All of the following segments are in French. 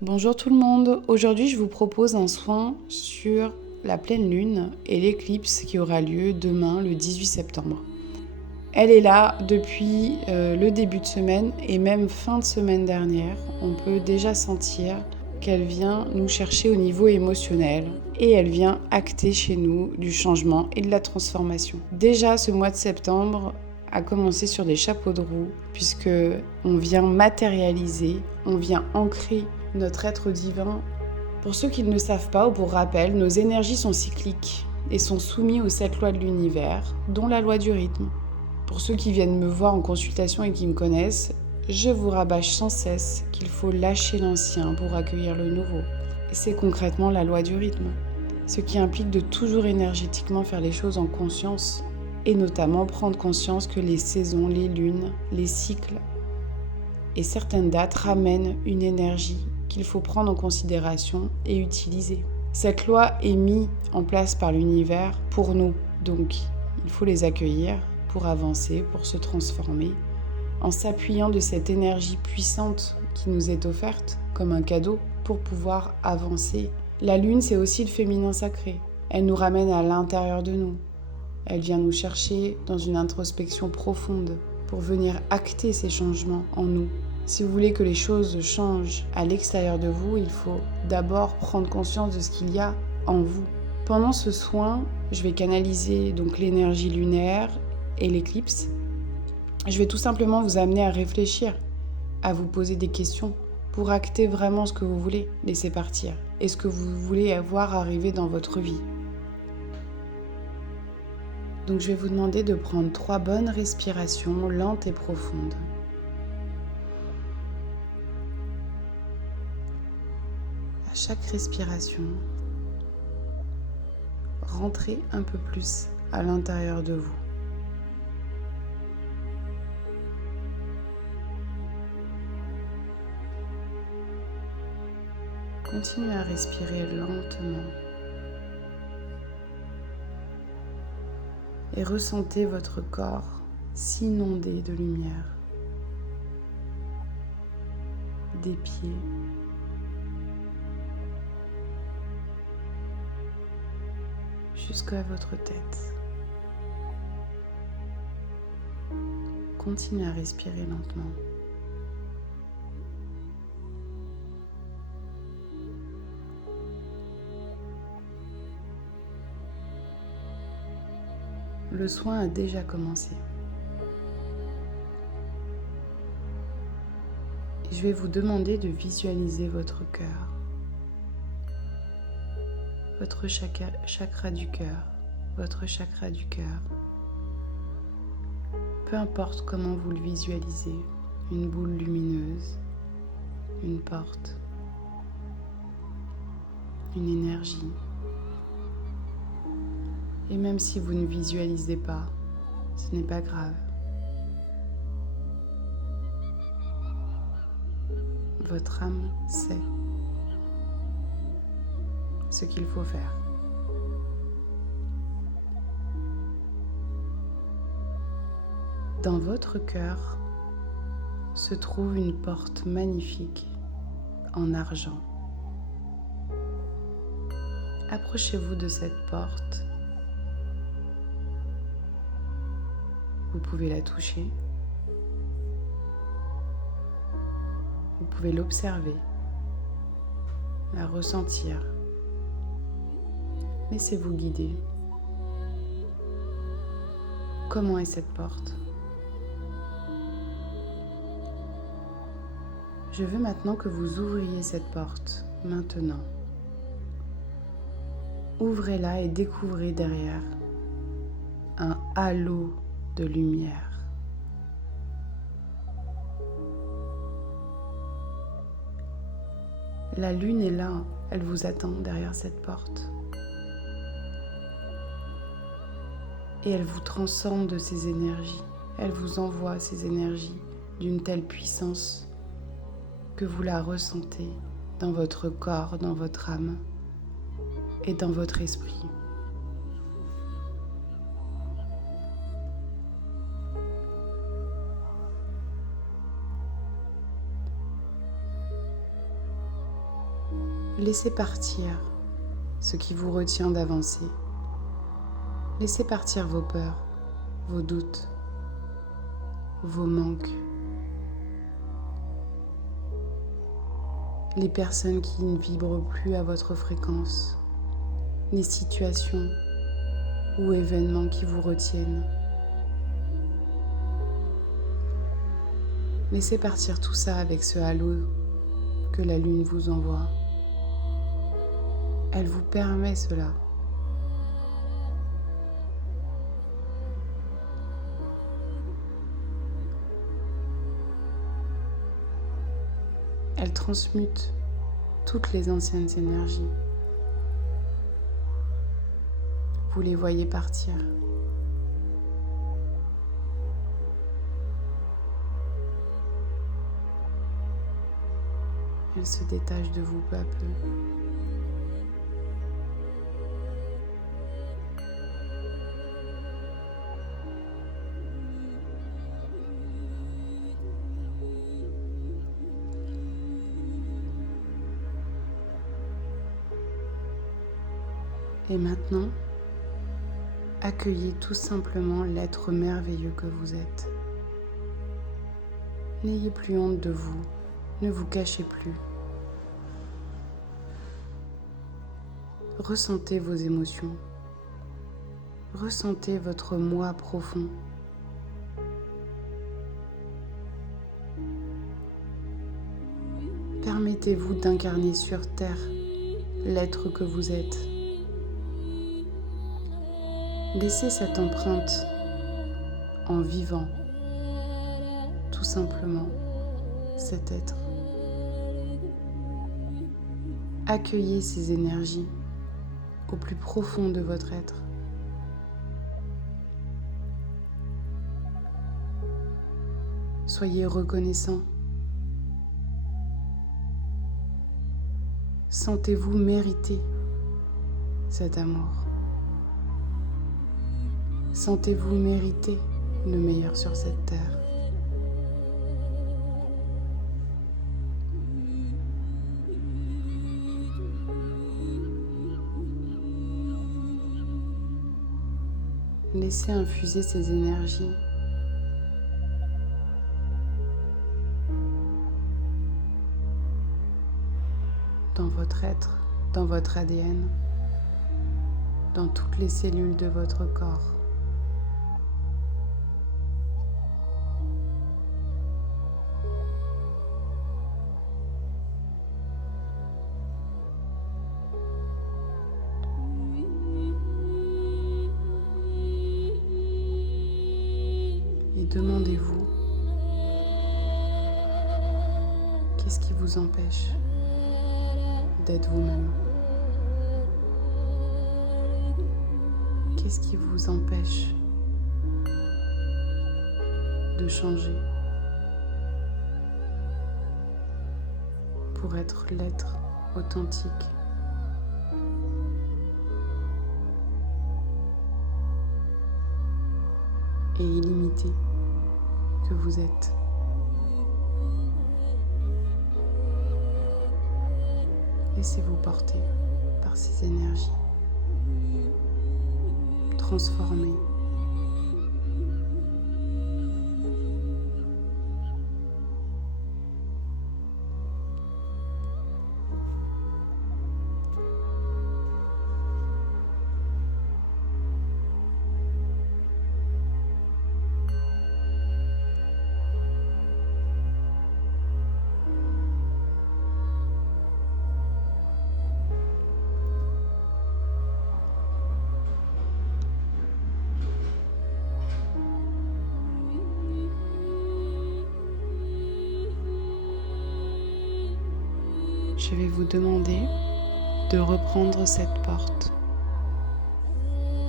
Bonjour tout le monde, aujourd'hui je vous propose un soin sur la pleine lune et l'éclipse qui aura lieu demain le 18 septembre. Elle est là depuis le début de semaine et même fin de semaine dernière. On peut déjà sentir qu'elle vient nous chercher au niveau émotionnel et elle vient acter chez nous du changement et de la transformation. Déjà ce mois de septembre a commencé sur des chapeaux de roue puisque on vient matérialiser, on vient ancrer notre être divin. Pour ceux qui ne le savent pas ou pour rappel, nos énergies sont cycliques et sont soumises aux 7 lois de l'univers, dont la loi du rythme. Pour ceux qui viennent me voir en consultation et qui me connaissent, je vous rabâche sans cesse qu'il faut lâcher l'ancien pour accueillir le nouveau. Et c'est concrètement la loi du rythme, ce qui implique de toujours énergétiquement faire les choses en conscience et notamment prendre conscience que les saisons, les lunes, les cycles et certaines dates ramènent une énergie qu'il faut prendre en considération et utiliser. Cette loi est mise en place par l'univers pour nous, donc il faut les accueillir pour avancer, pour se transformer, en s'appuyant de cette énergie puissante qui nous est offerte comme un cadeau pour pouvoir avancer. La lune, c'est aussi le féminin sacré. Elle nous ramène à l'intérieur de nous. Elle vient nous chercher dans une introspection profonde pour venir acter ces changements en nous. Si vous voulez que les choses changent à l'extérieur de vous, il faut d'abord prendre conscience de ce qu'il y a en vous. Pendant ce soin, je vais canaliser donc l'énergie lunaire et l'éclipse. Je vais tout simplement vous amener à réfléchir, à vous poser des questions pour acter vraiment ce que vous voulez laisser partir et ce que vous voulez voir arriver dans votre vie. Donc je vais vous demander de prendre 3 bonnes respirations lentes et profondes. À chaque respiration, rentrez un peu plus à l'intérieur de vous. Continuez à respirer lentement et ressentez votre corps s'inonder de lumière, des pieds jusqu'à votre tête. Continuez à respirer lentement. Le soin a déjà commencé. Je vais vous demander de visualiser votre cœur, votre chakra du cœur, votre chakra du cœur. Peu importe comment vous le visualisez, une boule lumineuse, une porte, une énergie. Et même si vous ne visualisez pas, ce n'est pas grave. Votre âme sait ce qu'il faut faire. Dans votre cœur se trouve une porte magnifique en argent. Approchez-vous de cette porte. Vous pouvez la toucher. Vous pouvez l'observer, la ressentir. Laissez-vous guider. Comment est cette porte ? Je veux maintenant que vous ouvriez cette porte, maintenant. Ouvrez-la et découvrez derrière un halo de lumière. La lune est là, elle vous attend derrière cette porte. Et elle vous transcende de ses énergies. Elle vous envoie ces énergies d'une telle puissance que vous la ressentez dans votre corps, dans votre âme et dans votre esprit. Laissez partir ce qui vous retient d'avancer. Laissez partir vos peurs, vos doutes, vos manques. Les personnes qui ne vibrent plus à votre fréquence, les situations ou événements qui vous retiennent. Laissez partir tout ça avec ce halo que la lune vous envoie. Elle vous permet cela. Elle transmute toutes les anciennes énergies. Vous les voyez partir. Elle se détache de vous peu à peu. Et maintenant, accueillez tout simplement l'être merveilleux que vous êtes. N'ayez plus honte de vous, ne vous cachez plus. Ressentez vos émotions, ressentez votre moi profond. Permettez-vous d'incarner sur Terre l'être que vous êtes. Laissez cette empreinte en vivant, tout simplement, cet être. Accueillez ces énergies au plus profond de votre être. Soyez reconnaissant. Sentez-vous mériter cet amour. Sentez-vous mériter le meilleur sur cette terre. Laissez infuser ces énergies dans votre être, dans votre ADN, dans toutes les cellules de votre corps. Demandez-vous, qu'est-ce qui vous empêche d'être vous-même? Qu'est-ce qui vous empêche de changer pour être l'être authentique? Et illimité que vous êtes. Laissez-vous porter par ces énergies. Transformées. Je vais vous demander de reprendre cette porte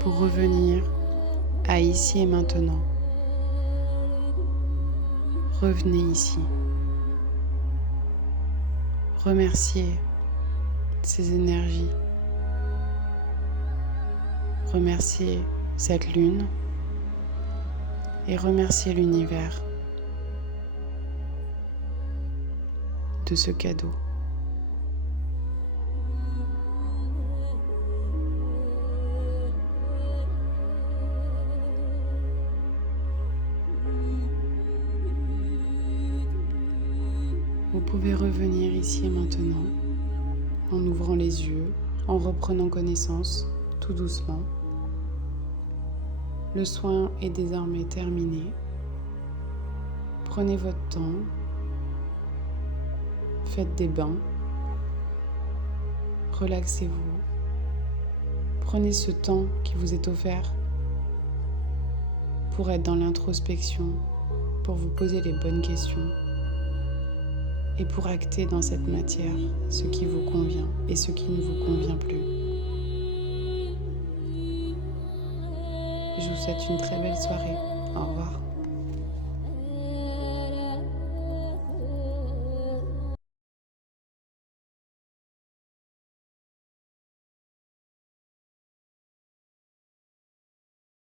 pour revenir à ici et maintenant. Revenez ici. Remerciez ces énergies. Remerciez cette lune et remerciez l'univers de ce cadeau. pouvez revenir ici et maintenant en ouvrant les yeux, en reprenant connaissance tout doucement. Le soin est désormais terminé. Prenez votre temps, faites des bains, relaxez-vous. Prenez ce temps qui vous est offert pour être dans l'introspection, pour vous poser les bonnes questions et pour acter dans cette matière ce qui vous convient et ce qui ne vous convient plus. Je vous souhaite une très belle soirée. Au revoir.